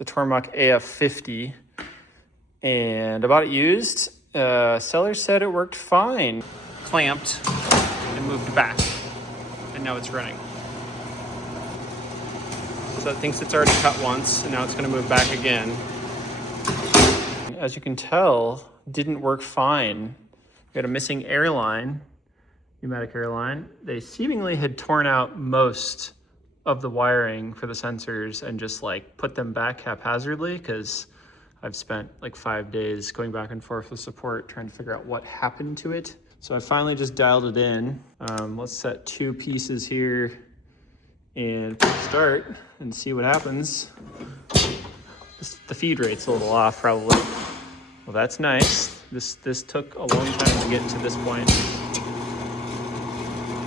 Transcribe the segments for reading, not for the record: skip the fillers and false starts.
It's a Tormach AF50. And about it used, seller said it worked fine. Clamped and moved back, and now it's running. So it thinks it's already cut once, and now it's gonna move back again. As you can tell, didn't work fine. We had a missing airline, pneumatic airline. They seemingly had torn out most of the wiring for the sensors and just like put them back haphazardly, because I've spent like 5 days going back and forth with support trying to figure out what happened to it. So I finally just dialed it in. Let's set 2 pieces here and start and see what happens. The feed rate's a little off probably. Well, that's nice. This took a long time to get to this point.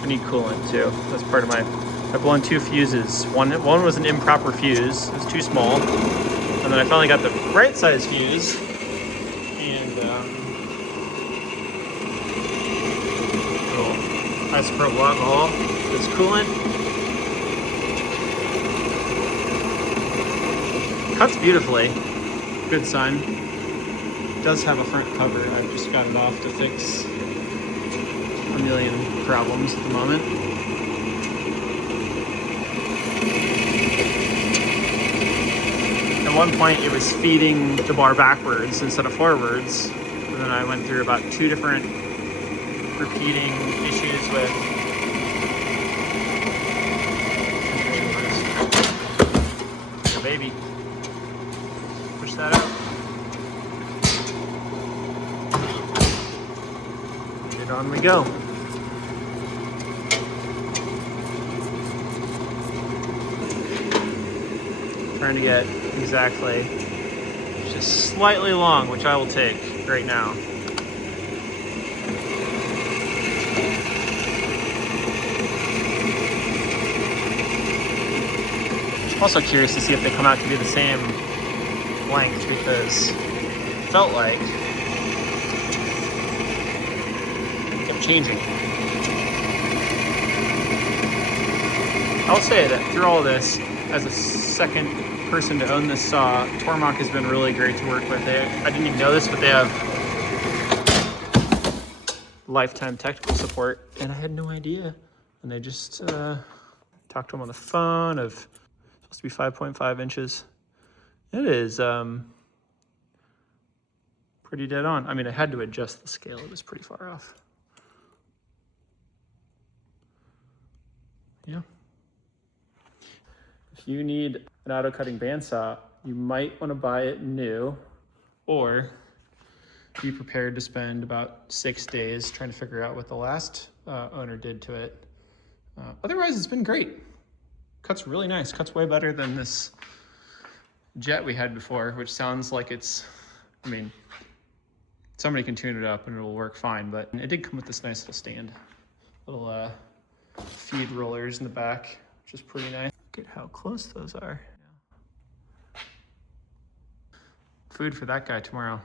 I need coolant too. That's part of I've blown 2 fuses. One was an improper fuse. It was too small. And then I finally got the right size fuse. And little isopropyl alcohol. This coolant. Cuts beautifully. Good sign. It does have a front cover. I've just got it off to fix a million problems at the moment. At one point it was feeding the bar backwards instead of forwards. And then I went through about 2 different repeating issues with like a baby. Push that out. And on we go. Trying to get exactly just slightly long, which I will take right now. Also curious to see if they come out to be the same length, because it felt like it kept changing. I'll say that through all this, as a second person to own this saw, Tormach has been really great to work with. I didn't even know this, but they have lifetime technical support, and I had no idea. And they just talked to them on the phone of supposed to be 5.5 inches. It is pretty dead on. I mean, I had to adjust the scale. It was pretty far off. Yeah. If you need an auto cutting bandsaw, you might want to buy it new, or be prepared to spend about 6 days trying to figure out what the last owner did to it. Otherwise, it's been great. Cuts really nice. Cuts way better than this jet we had before, which sounds like it's, I mean, somebody can tune it up and it'll work fine, but it did come with this nice little stand. Little feed rollers in the back, which is pretty nice. Look at how close those are. Food for that guy tomorrow.